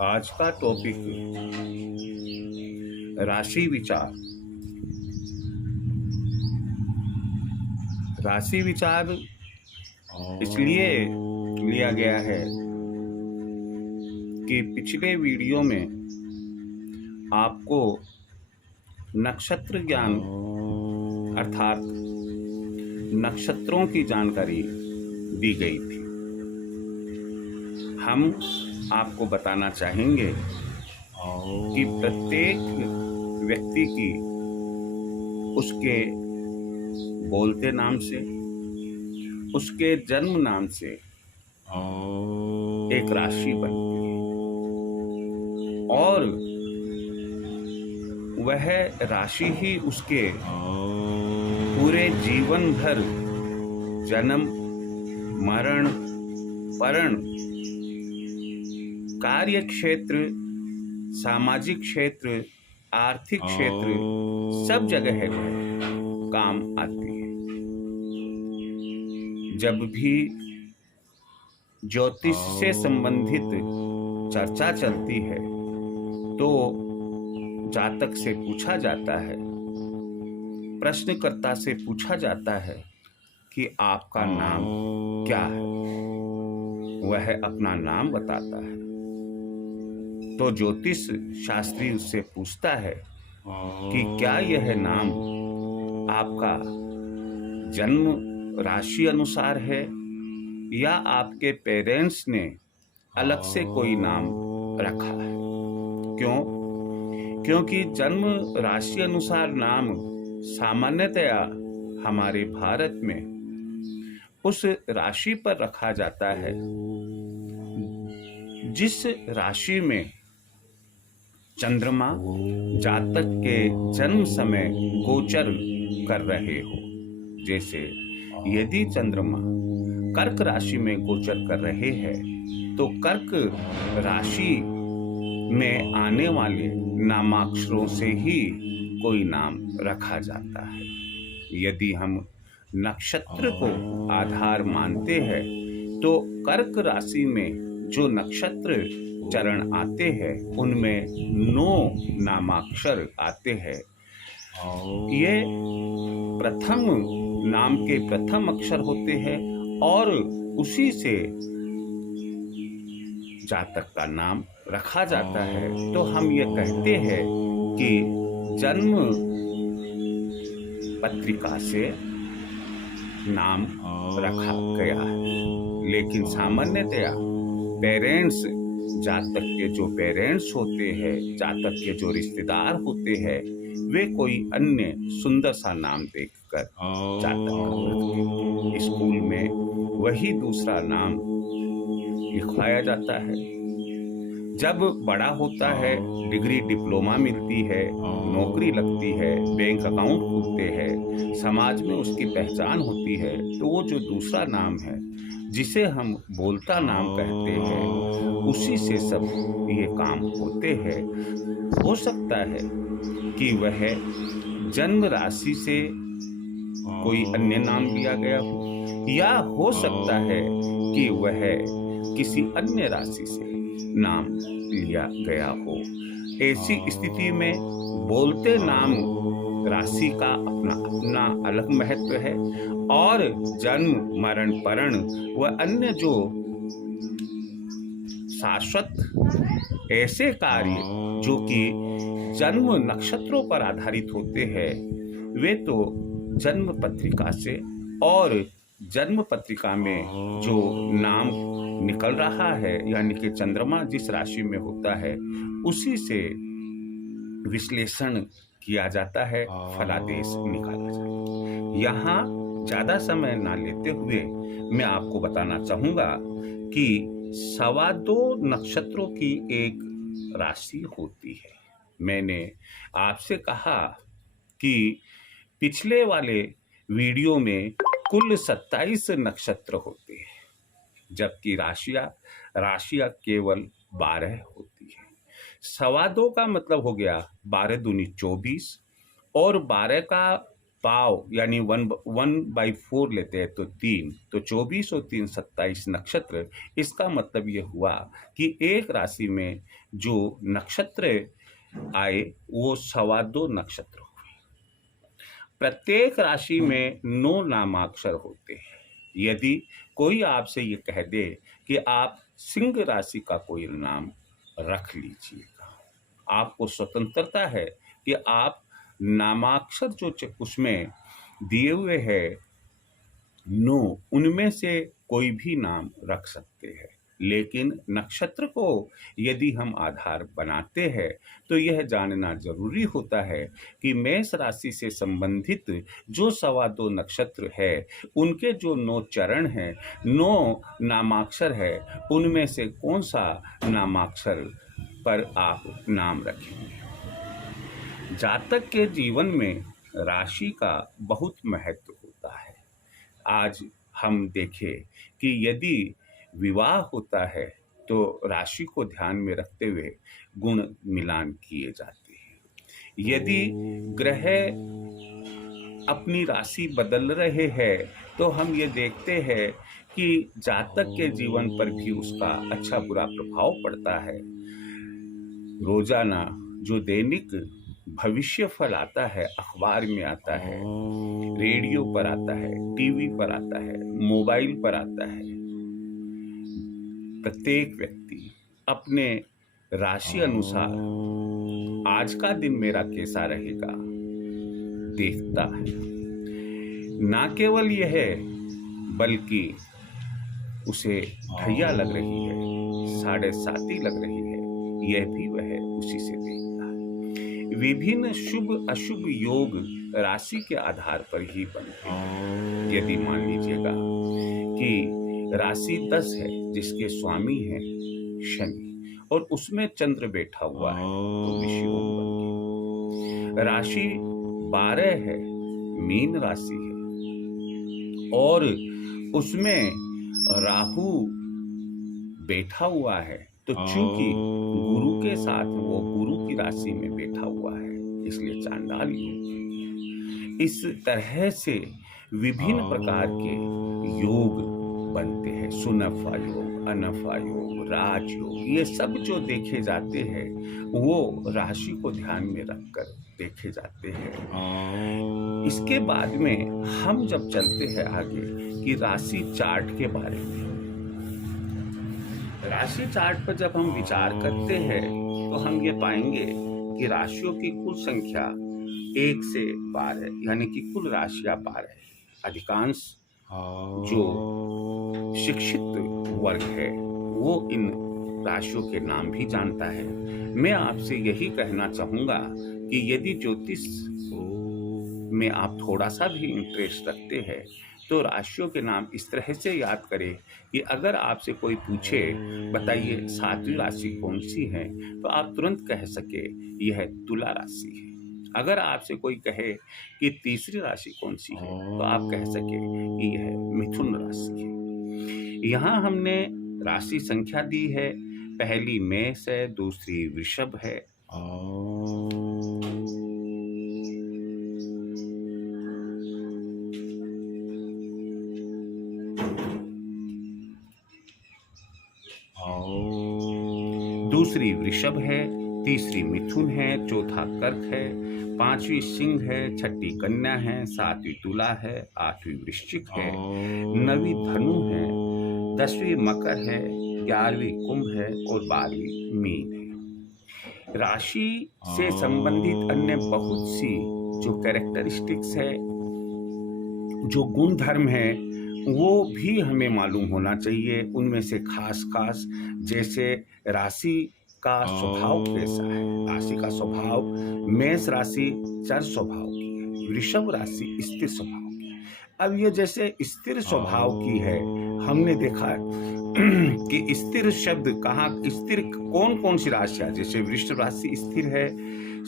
आज का टॉपिक राशि विचार। राशि विचार इसलिए लिया गया है कि पिछले वीडियो में आपको नक्षत्र ज्ञान अर्थात नक्षत्रों की जानकारी दी गई थी। हम आपको बताना चाहेंगे कि प्रत्येक व्यक्ति की उसके बोलते नाम से, उसके जन्म नाम से एक राशि बनती है और वह राशि ही उसके पूरे जीवन भर जन्म, मरण, परण, कार्य क्षेत्र, सामाजिक क्षेत्र, आर्थिक क्षेत्र, सब जगह काम आती है। जब भी ज्योतिष से संबंधित चर्चा चलती है तो जातक से पूछा जाता है, प्रश्नकर्ता से पूछा जाता है कि आपका नाम क्या है। वह अपना नाम बताता है तो ज्योतिष शास्त्री उससे पूछता है कि क्या यह नाम आपका जन्म राशि अनुसार है या आपके पेरेंट्स ने अलग से कोई नाम रखा है। क्योंकि जन्म राशि अनुसार नाम सामान्यतया हमारे भारत में उस राशि पर रखा जाता है जिस राशि में चंद्रमा जातक के जन्म समय गोचर कर रहे हो। जैसे यदि चंद्रमा कर्क राशि में गोचर कर रहे हैं तो कर्क राशि में आने वाले नामाक्षरों से ही कोई नाम रखा जाता है। यदि हम नक्षत्र को आधार मानते हैं तो कर्क राशि में जो नक्षत्र चरण आते हैं उनमें 9 नामाक्षर आते हैं। ये प्रथम नाम के प्रथम अक्षर होते हैं और उसी से जातक का नाम रखा जाता है। तो हम ये कहते हैं कि जन्म पत्रिका से नाम रखा गया है। लेकिन सामान्यतया पेरेंट्स, जातक के जो पेरेंट्स होते हैं, जातक के जो रिश्तेदार होते हैं, वे कोई अन्य सुंदर सा नाम देखकर जातक को रखते हैं। स्कूल में वही दूसरा नाम लिखवाया जाता है। जब बड़ा होता है, डिग्री डिप्लोमा मिलती है, नौकरी लगती है, बैंक अकाउंट खुलते हैं, समाज में उसकी पहचान होती है, तो वो जो दूसरा नाम है जिसे हम बोलता नाम कहते हैं, उसी से सब ये काम होते हैं। हो सकता है कि वह जन्म राशि से कोई अन्य नाम लिया गया हो या हो सकता है कि वह किसी अन्य राशि से नाम लिया गया हो। ऐसी स्थिति में बोलते नाम राशि का अपना अलग महत्व है और जन्म, मरण, परण व अन्य जो शाश्वत ऐसे कार्य जो कि जन्म नक्षत्रों पर आधारित होते हैं, वे तो जन्म पत्रिका से और जन्म पत्रिका में जो नाम निकल रहा है यानी कि चंद्रमा जिस राशि में होता है उसी से विश्लेषण किया जाता है, फलादेश निकाला जाता है। यहाँ ज़्यादा समय ना लेते हुए मैं आपको बताना चाहूँगा कि 2.25 नक्षत्रों की एक राशि होती है। मैंने आपसे कहा कि पिछले वाले वीडियो में कुल 27 नक्षत्र होते हैं जबकि राशियां केवल 12 होती है। 2.25 का मतलब हो गया 12 दूनी 24 और 12 का पाव यानी 1/4 लेते हैं तो 3, तो 24 और 3 27 नक्षत्र। इसका मतलब ये हुआ कि एक राशि में जो नक्षत्र आए वो 2.25 नक्षत्र हुए। प्रत्येक राशि में 9 नामाक्षर होते हैं। यदि कोई आपसे ये कह दे कि आप सिंह राशि का कोई नाम रख लीजिएगा, आपको स्वतंत्रता है कि आप नामाक्षर जो उसमें दिए हुए हैं 9, उनमें से कोई भी नाम रख सकते हैं। लेकिन नक्षत्र को यदि हम आधार बनाते हैं तो यह जानना जरूरी होता है कि मेष राशि से संबंधित जो 2.25 नक्षत्र है उनके जो 9 चरण हैं, 9 नामाक्षर है, उनमें से कौन सा नामाक्षर पर आप नाम रखेंगे। जातक के जीवन में राशि का बहुत महत्व होता है। आज हम देखें कि यदि विवाह होता है तो राशि को ध्यान में रखते हुए गुण मिलान किए जाते हैं। यदि ग्रह अपनी राशि बदल रहे हैं तो हम ये देखते हैं कि जातक के जीवन पर भी उसका अच्छा बुरा प्रभाव पड़ता है। रोजाना जो दैनिक भविष्य फल आता है, अखबार में आता है, रेडियो पर आता है, टीवी पर आता है, मोबाइल पर आता है, प्रत्येक व्यक्ति अपने राशि अनुसार आज का दिन मेरा कैसा रहेगा देखता है। ना केवल यह है बल्कि उसे ढैया लग रही है, 7.5 लग रही है, यह भी वह उसी से देखता है। विभिन्न शुभ अशुभ योग राशि के आधार पर ही बनते हैं। यदि मान लीजिएगा कि राशि 10 है जिसके स्वामी है शनि और उसमें चंद्र बैठा हुआ है तो विषयोग बन गया। राशि 12 है, मीन राशि है और उसमें राहु बैठा हुआ है, तो चूंकि गुरु के साथ वो गुरु की राशि में बैठा हुआ है इसलिए चांडाल योग। इस तरह से विभिन्न प्रकार के योग बनते हैं। सुनफा योग, अनफा योग, राजयोग, ये सब जो देखे जाते हैं वो राशि को ध्यान में रखकर देखे जाते हैं। इसके बाद में हम जब चलते हैं आगे कि राशि चार्ट के बारे में, राशि चार्ट पर जब हम विचार करते हैं तो हम ये पाएंगे कि राशियों की कुल संख्या 1 से 12 यानी कि कुल राशियां 12 है। अधिकांश जो शिक्षित वर्ग है वो इन राशियों के नाम भी जानता है। मैं आपसे यही कहना चाहूंगा कि यदि ज्योतिष में आप थोड़ा सा भी इंटरेस्ट रखते हैं तो राशियों के नाम इस तरह से याद करें कि अगर आपसे कोई पूछे बताइए 7वीं राशि कौन सी है तो आप तुरंत कह सके यह तुला राशि है। अगर आपसे कोई कहे कि 3री राशि कौन सी है तो आप कह सके कि यह मिथुन राशि है। यहाँ हमने राशि संख्या दी है, पहली मेष है, दूसरी वृषभ है, दूसरी वृषभ है, तीसरी मिथुन है, चौथा कर्क है, 5वीं सिंह है, 6ठी कन्या है, 7वीं तुला है, 8वीं वृश्चिक है, 9वीं धनु है, 10वीं मकर है, 11वीं कुंभ है और 12वीं मीन है। राशि से संबंधित अन्य बहुत सी जो कैरेक्टरिस्टिक्स है, जो गुण धर्म है वो भी हमें मालूम होना चाहिए। उनमें से खास जैसे राशि का स्वभाव कैसा है। राशि का स्वभाव, मेष राशि चर स्वभाव की है, वृषभ राशि स्थिर स्वभाव की है। अब ये जैसे स्थिर स्वभाव की है, हमने देखा कि स्थिर शब्द कहाँ, स्थिर कौन कौन सी राशियां, जैसे वृषभ राशि स्थिर है,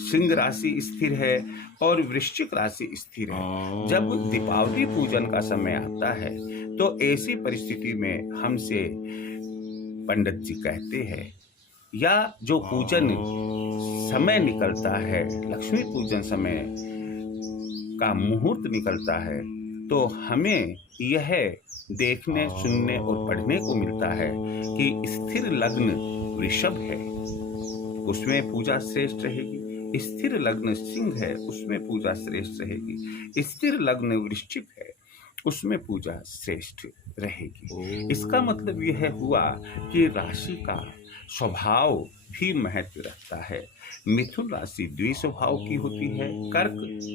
सिंह राशि स्थिर है और वृश्चिक राशि स्थिर है। जब दीपावली पूजन का समय आता है तो ऐसी परिस्थिति में हमसे पंडित जी कहते हैं या जो पूजन समय निकलता है, लक्ष्मी पूजन समय का मुहूर्त निकलता है तो हमें यह देखने, सुनने और पढ़ने को मिलता है कि स्थिर लग्न वृषभ है, उसमें पूजा श्रेष्ठ रहेगी। स्थिर लग्न सिंह है, उसमें पूजा श्रेष्ठ रहेगी। स्थिर लग्न वृश्चिक है, उसमें पूजा श्रेष्ठ रहेगी। इसका मतलब यह हुआ कि राशि का स्वभाव भी महत्व रखता है। मिथुन राशि द्विस्वभाव की होती है, कर्क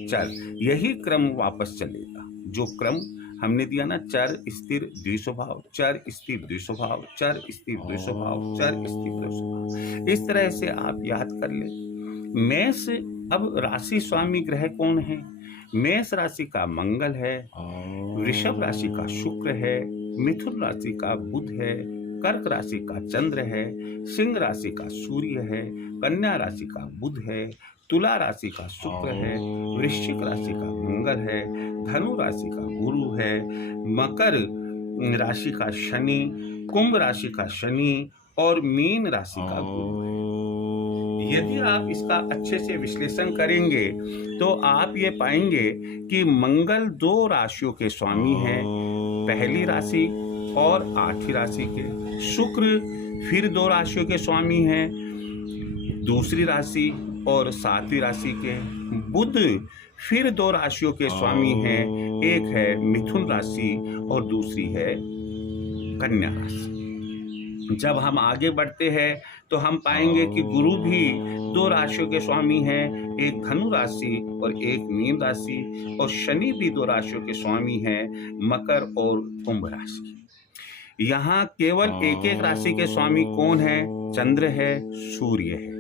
चर, यही क्रम वापस चलेगा। जो क्रम हमने दिया ना, चर स्थिर द्विस्वभाव, चर स्थिर द्विस्वभाव, चर स्थिर द्विस्वभाव, चर स्थिर द्विस्वभाव, इस तरह से आप याद कर ले। मेष, अब राशि स्वामी ग्रह कौन है? मेष राशि का मंगल है, वृषभ राशि का शुक्र है, मिथुन राशि का बुध है, कर्क राशि का चंद्र है, सिंह राशि का सूर्य है, कन्या राशि का बुध है, तुला राशि का शुक्र है, वृश्चिक राशि का मंगल है, धनु राशि का गुरु है, मकर राशि का शनि, कुंभ राशि का शनि और मीन राशि का गुरु है। यदि आप इसका अच्छे से विश्लेषण करेंगे तो आप ये पाएंगे कि मंगल 2 राशियों के स्वामी हैं, पहली राशि और 8वीं राशि के। शुक्र फिर 2 राशियों के स्वामी हैं, दूसरी राशि और 7वीं राशि के। बुध फिर 2 राशियों के स्वामी हैं, एक है मिथुन राशि और दूसरी है कन्या राशि। जब हम आगे बढ़ते हैं तो हम पाएंगे कि गुरु भी 2 राशियों के स्वामी हैं, एक धनु राशि और एक मीन राशि, और शनि भी 2 राशियों के स्वामी हैं, मकर और कुंभ राशि। यहाँ केवल एक एक राशि के स्वामी कौन है? चंद्र है, सूर्य है।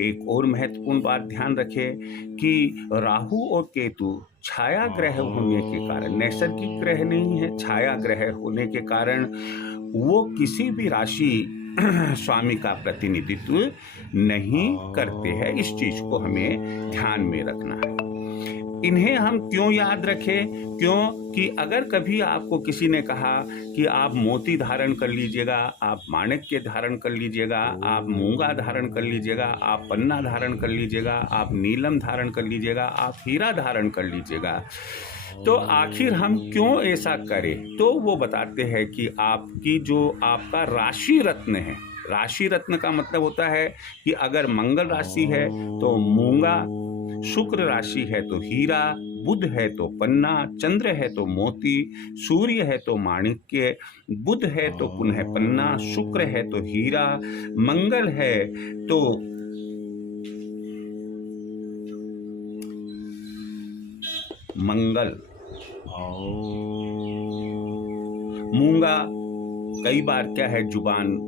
एक और महत्वपूर्ण बात ध्यान रखें कि राहु और केतु छाया ग्रह होने के कारण, नैसर्गिक ग्रह नहीं है, छाया ग्रह होने के कारण वो किसी भी राशि स्वामी का प्रतिनिधित्व नहीं करते हैं। इस चीज को हमें ध्यान में रखना है। इन्हें हम क्यों याद रखें? क्योंकि अगर कभी आपको किसी ने कहा कि आप मोती धारण कर लीजिएगा, आप माणिक्य धारण कर लीजिएगा, आप मूंगा धारण कर लीजिएगा, आप पन्ना धारण कर लीजिएगा, आप नीलम धारण कर लीजिएगा, आप हीरा धारण कर लीजिएगा, तो आखिर हम क्यों ऐसा करें? तो वो बताते हैं कि आपकी जो आपका राशि रत्न है, राशि रत्न का मतलब होता है कि अगर मंगल राशि है तो मूंगा, शुक्र राशि है तो हीरा, बुध है तो पन्ना, चंद्र है तो मोती, सूर्य है तो माणिक्य, बुध है तो पुनः पन्ना, शुक्र है तो हीरा, मंगल है तो मंगल, मूंगा कई बार क्या है जुबान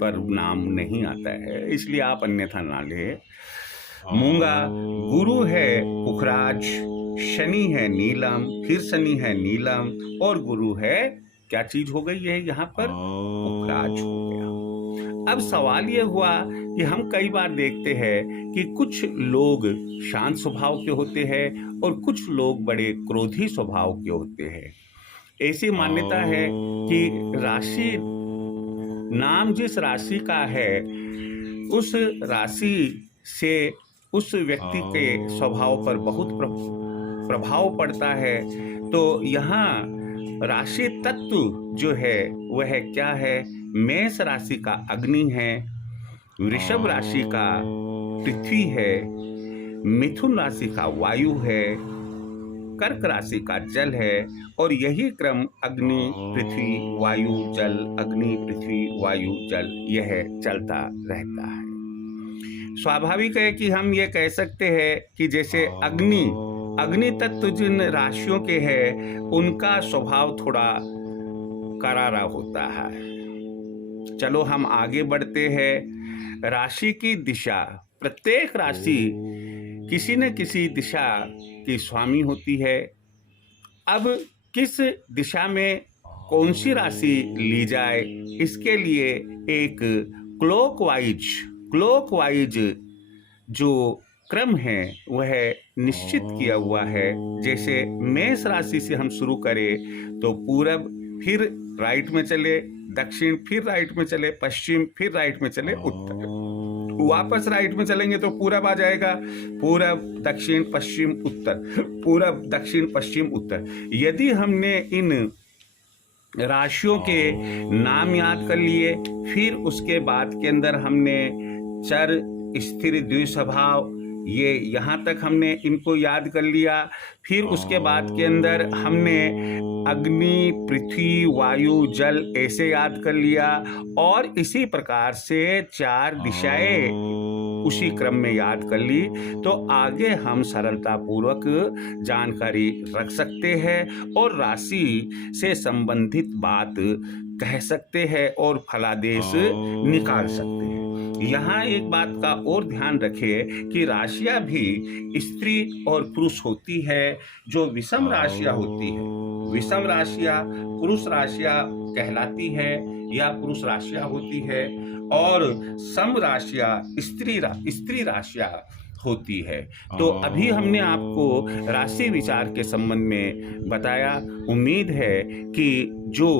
पर नाम नहीं आता है, इसलिए आप अन्यथा ना ले। मूंगा, गुरु है पुखराज, शनि है नीलम, फिर शनि है नीलम और गुरु है क्या चीज हो गई है यहाँ पर? पुखराज हो गया। अब सवाल ये हुआ कि हम कई बार देखते हैं कि कुछ लोग शांत स्वभाव के होते हैं और कुछ लोग बड़े क्रोधी स्वभाव के होते हैं। ऐसी मान्यता है कि राशि, नाम जिस राशि का है उस राशि से उस व्यक्ति के स्वभाव पर बहुत प्रभाव पड़ता है। तो यहाँ राशि तत्व जो है वह क्या है? मेष राशि का अग्नि है, वृषभ राशि का पृथ्वी है, मिथुन राशि का वायु है, कर्क राशि का जल है, और यही क्रम अग्नि पृथ्वी वायु जल, अग्नि पृथ्वी वायु जल, यह चलता रहता है। स्वाभाविक है कि हम ये कह सकते हैं कि जैसे अग्नि तत्व जिन राशियों के हैं उनका स्वभाव थोड़ा करारा होता है। चलो हम आगे बढ़ते हैं। राशि की दिशा, प्रत्येक राशि किसी न किसी दिशा की स्वामी होती है। अब किस दिशा में कौन सी राशि ली जाए, इसके लिए एक क्लॉकवाइज जो क्रम है वह निश्चित किया हुआ है। जैसे मेष राशि से हम शुरू करें तो पूरब, फिर राइट में चले, दक्षिण फिर राइट में चले, पश्चिम फिर राइट में चले, उत्तर। वापस राइट में चलेंगे तो पूरब आ जाएगा, पूरब दक्षिण पश्चिम उत्तर, पूरब दक्षिण पश्चिम उत्तर। यदि हमने इन राशियों के नाम याद कर लिए, फिर उसके बाद के अंदर हमने चर स्थिर द्विस्वभाव, ये यहाँ तक हमने इनको याद कर लिया। फिर उसके बाद के अंदर हमने अग्नि, पृथ्वी, वायु, जल ऐसे याद कर लिया, और इसी प्रकार से 4 दिशाएं उसी क्रम में याद कर ली, तो आगे हम सरलता पूर्वक जानकारी रख सकते हैं और राशि से संबंधित बात कह सकते हैं और फलादेश निकाल सकते हैं। यहाँ एक बात का और ध्यान रखें कि राशियां भी स्त्री और पुरुष होती है। जो विषम राशियां होती है, विषम राशियां पुरुष राशियां कहलाती है या पुरुष राशियां होती है, और सम राशियां स्त्री राशियां होती है। तो अभी हमने आपको राशि विचार के संबंध में बताया। उम्मीद है कि जो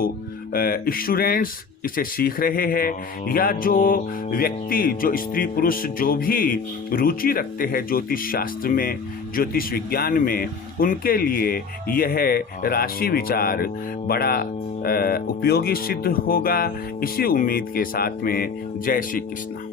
स्टूडेंट्स इसे सीख रहे हैं, या जो व्यक्ति, जो स्त्री पुरुष जो भी रुचि रखते हैं ज्योतिष शास्त्र में, ज्योतिष विज्ञान में, उनके लिए यह राशि विचार बड़ा उपयोगी सिद्ध होगा। इसी उम्मीद के साथ में जय श्री कृष्ण।